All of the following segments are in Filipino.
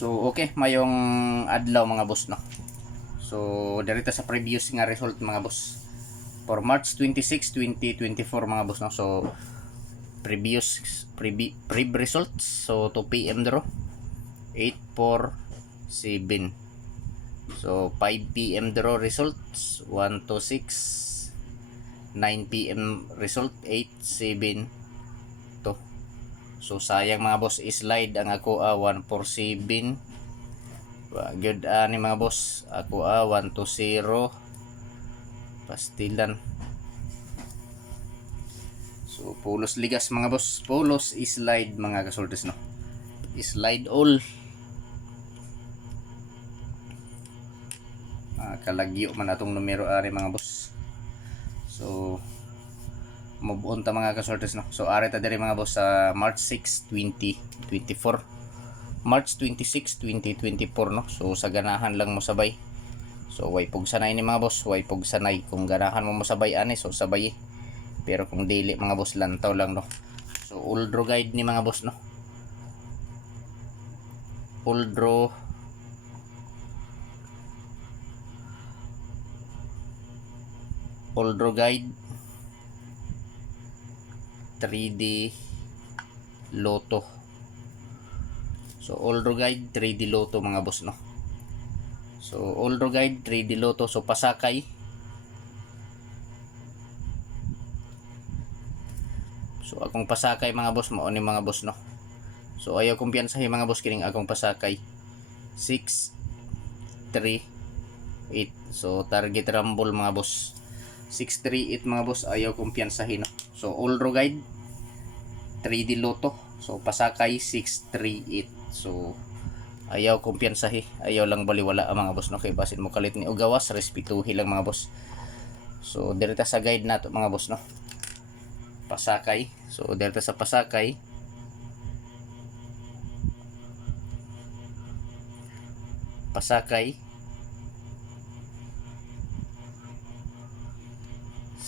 So okay, mayong adlaw mga boss no. So dirito sa previous nga result mga boss for March 26, 2024 mga boss no. So previous results, so 2 PM draw 847. So 5 PM draw results 126, 9 PM result 872. So sayang mga boss, slide ang ako 147. Good ni mga boss, ako 120 pastilan. So pulos ligas mga boss, pulos slide mga kasultes no. Slide all. Kalagyo man atong numero ari mga boss. So move on ta mga kasultes no. So ari ta diri mga boss sa March 6, 2024. March 26, 2024 no. So sa ganahan lang mo sabay. So way pug sanay ni mga boss, way pug sanay kung ganahan mo sabay ani so sabay. Pero kung dili mga boss lantaw lang no. So all draw guide ni mga boss no. All draw guide 3D Lotto. So all draw guide 3D Lotto mga boss no. So all draw guide 3D Lotto, so pasakay. So akong pasakay mga boss mao ni mga boss no. So ayaw kumpiyansahi mga boss kining akong pasakay 6 3 8. So target rumble mga boss 638 mga boss, ayaw kumpiyansahin no. So all draw guide 3D Lotto, so pasakay 638. So ayaw kumpiyansahi, ayaw lang baliwala ang mga boss no, kay basin mo kalit ni ugawas, respetuhi lang mga boss. So direta sa guide nato mga boss no, pasakay. So direta sa pasakay pasakay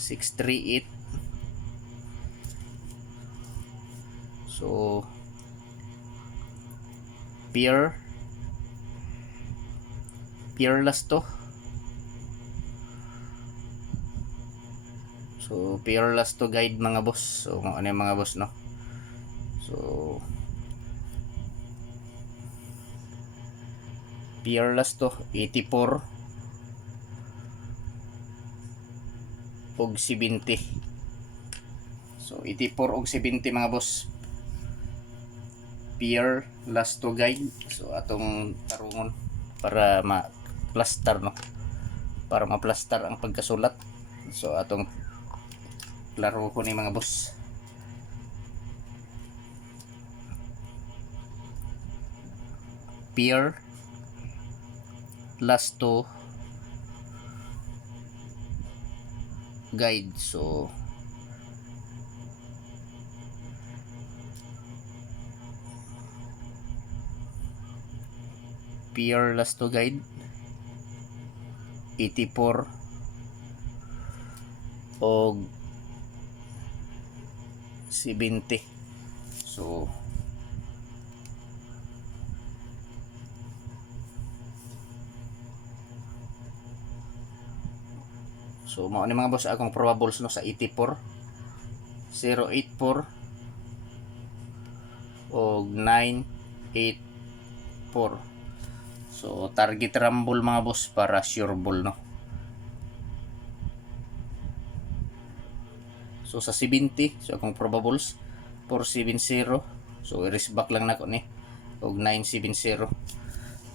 638. So peerless to. So peerless to guide mga boss. So ano yung mga boss no. So peerless to 84 og 70. So 84 og 70 mga boss, peerless to guide. So atong tarungon para ma-plaster no, para ma-plaster ang pagkasulat. So atong klaro ko ni mga boss. Peerless to guide. So peerless to guide 84 og 70. So mao ni mga boss akong probables no sa 84 084 og 984. So target rumble mga boss para sure ball no. So sa 70, so akong probables 470. So i-erase back lang nako ni og 970.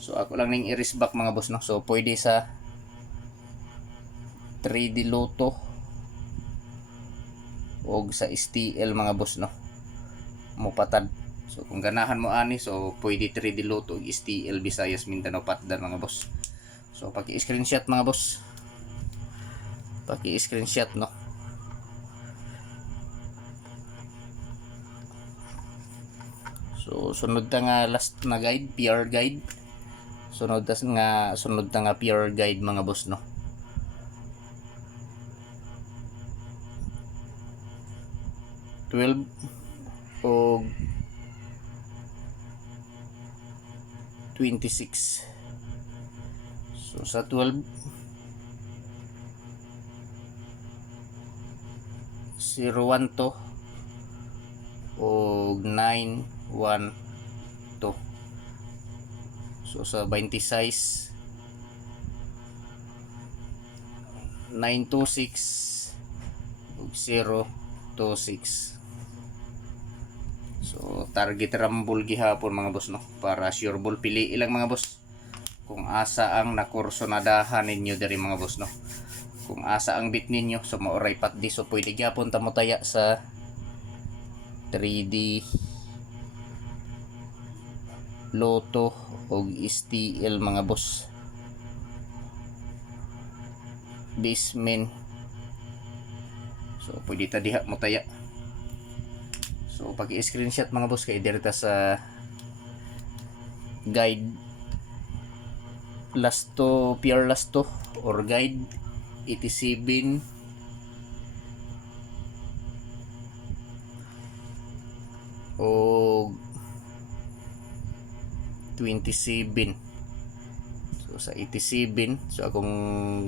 So ako lang ning i-erase back mga boss no. So pwede sa 3D Lotto og sa STL mga boss no, mupatad. So kung ganahan mo ani, so pwede 3D Lotto og STL Visayas Mindanao patdan mga boss. So paki-screenshot mga boss, paki-screenshot no. So sunod ta nga last na guide, PR guide. Sunod ta nga PR guide mga boss no. 12 og 26. So sa 12 01 to o 912. So sa 26 926 ug 026. So target rumble gihapon mga boss no, para sure ball pili ilang mga boss kung asa ang nakursonadahan ninyo diri mga boss no. Kung asa ang bit ninyo so maoray pat di, so pwede gyapon ta mo taya sa 3D Lotto og STL mga boss. Basement. So pwede ta diha mo taya. So pag i-screenshot mga boss kay direta sa guide last to pure last to or guide 87 o 27. So sa 87 so akong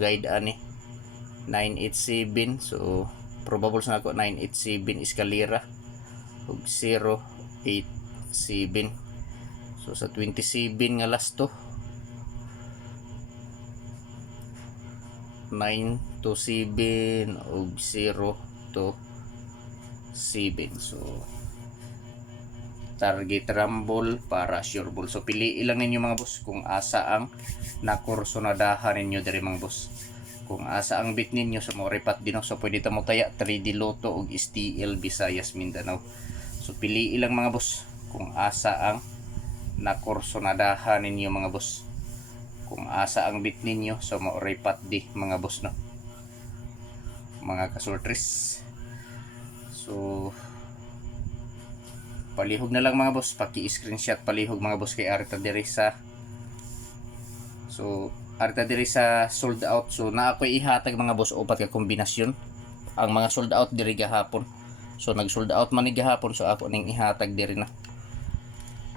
guide ani 987, so probable sa ako 987 eskalera ug 087. So sa 27 nga last to 9 to 7 ug 0 to 7. So target rumble para sure ball. So pili ilang ninyo mga boss kung asa ang nakursonadahan ninyo diri mga boss. Kung asa ang bit ninyo sa mga repat din, so pwede ta mo taya 3D Lotto ug STL Visayas Mindanao. So pili ilang mga boss kung asa ang nakursonadahan ninyo mga boss. Kung asa ang bit ninyo so mga repat di mga boss no, mga kasultris. So palihog na lang mga boss, paki-screenshot palihog mga boss kay arta diri sa sold out. So na ako'y ihatag mga boss upat ka kombinasyon ang mga sold out diri gahapon. So nag sold out man ni gahapon, so ako ning ihatag diri na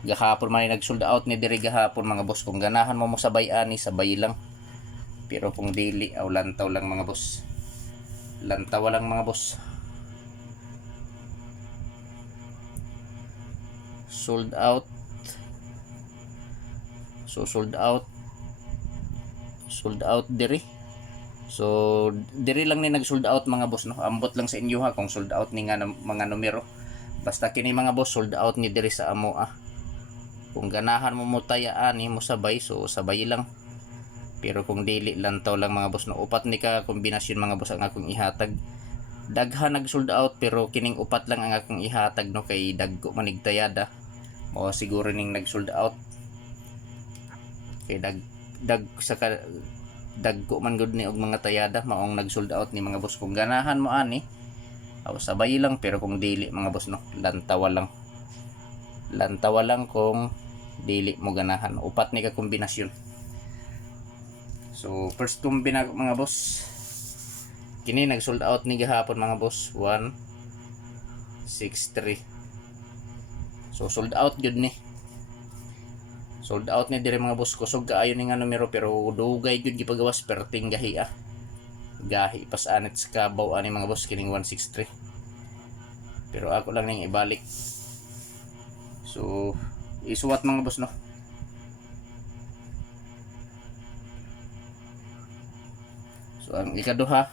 gahapon man nag sold out ni diri gahapon mga boss. Kung ganahan mo sabay ani sabay lang, pero kung dili aw lantaw lang mga boss, lantaw lang mga boss. Sold out. So sold out diri. So diri lang ni nag sold out mga boss no. Ambot lang sa inyo ha kung sold out ni nga mga numero. Basta kini mga boss sold out ni diri sa amo ah. Kung ganahan mo mutayaan ni mo sabay so sabay lang. Pero kung dili lantaw lang mga boss no. Upat ni ka kombinasyon mga boss ang akong ihatag. Daghan nag sold out pero kining upat lang ang akong ihatag no kay dagko manigtayada. O siguro ning nag sold out kay dagko man gud ni og mga tayada maong nag sold out ni mga boss. Kung ganahan mo ani aw sabay lang, pero kung dili mga boss no lantawa lang kung dili mo ganahan. Upat ni ka kombinasyon. So first kombina mga boss, kini nag sold out ni gahapon mga boss 163. So sold out jud ni. Sold out ni dire mga boss. Kusog kaayo ni nga numero pero dugay jud gipagawas perting gahi ah. Gahi pas anit sa kabaw ani mga boss kining 163. Pero ako lang ning ibalik. So isuwat mga boss no. So ang ikaduha.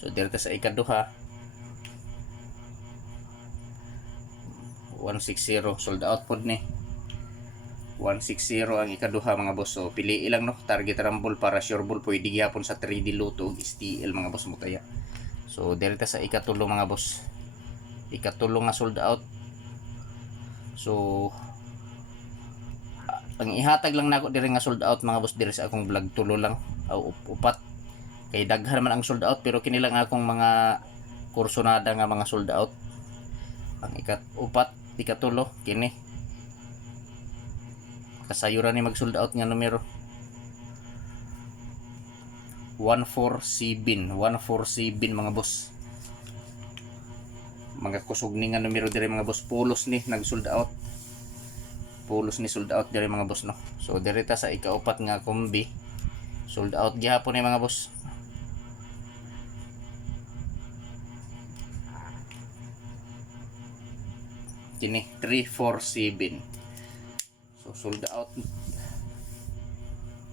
So direta sa ikaduha 160 sold out pod ni 160 ang ikaduha mga boss. So pili ilang no, target rumble para sure ball pwede gyapon sa 3D Lotto ug STL mga boss mo taya. So direta sa ikatulo mga boss, ikatulo nga sold out. So ang ihatag lang nako diri nga sold out mga boss diri sa akong vlog tulo lang aw upat kay daghan man ang sold out, pero kini lang akong mga kursonada nga mga sold out. Ang ikatupat ikatulo kini kasayuran ni mag sold out nga numero 147 mga boss. Mga kusog ni nga numero dire mga boss, pulos ni nag sold out. pulos ni sold out diri mga boss no. So dirita sa ikaupat nga kombi sold out gihapon ni mga boss. Kini 347. So sold out.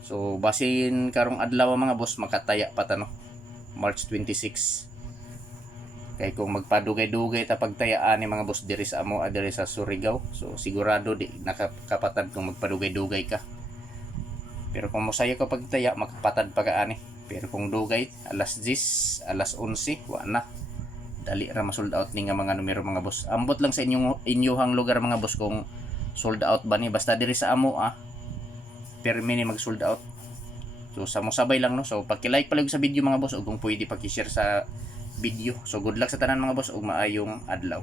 So basin karong adlaw mga boss makataya pa ta no. March 26. Kay kung magpadugay-dugay ta pagtayaan ni mga boss diri sa amo diri sa Surigao, so sigurado di nakapatad kung magpadugay-dugay ka. Pero kung mosaya ka pagtaya makapatad pa kaani. Pero kung dugay alas 10, alas 11 wa na. Dali ra ma-sold out ni nga mga numero mga boss. Ambot lang sa inyong lugar mga boss kung sold out ba ni basta diri sa amo permi ni mag-sold out. So sa mo sabay lang no. So paki-like pa lang sa video mga boss ug kung pwede paki-share sa video. So good luck sa tanan mga boss ug maayong adlaw.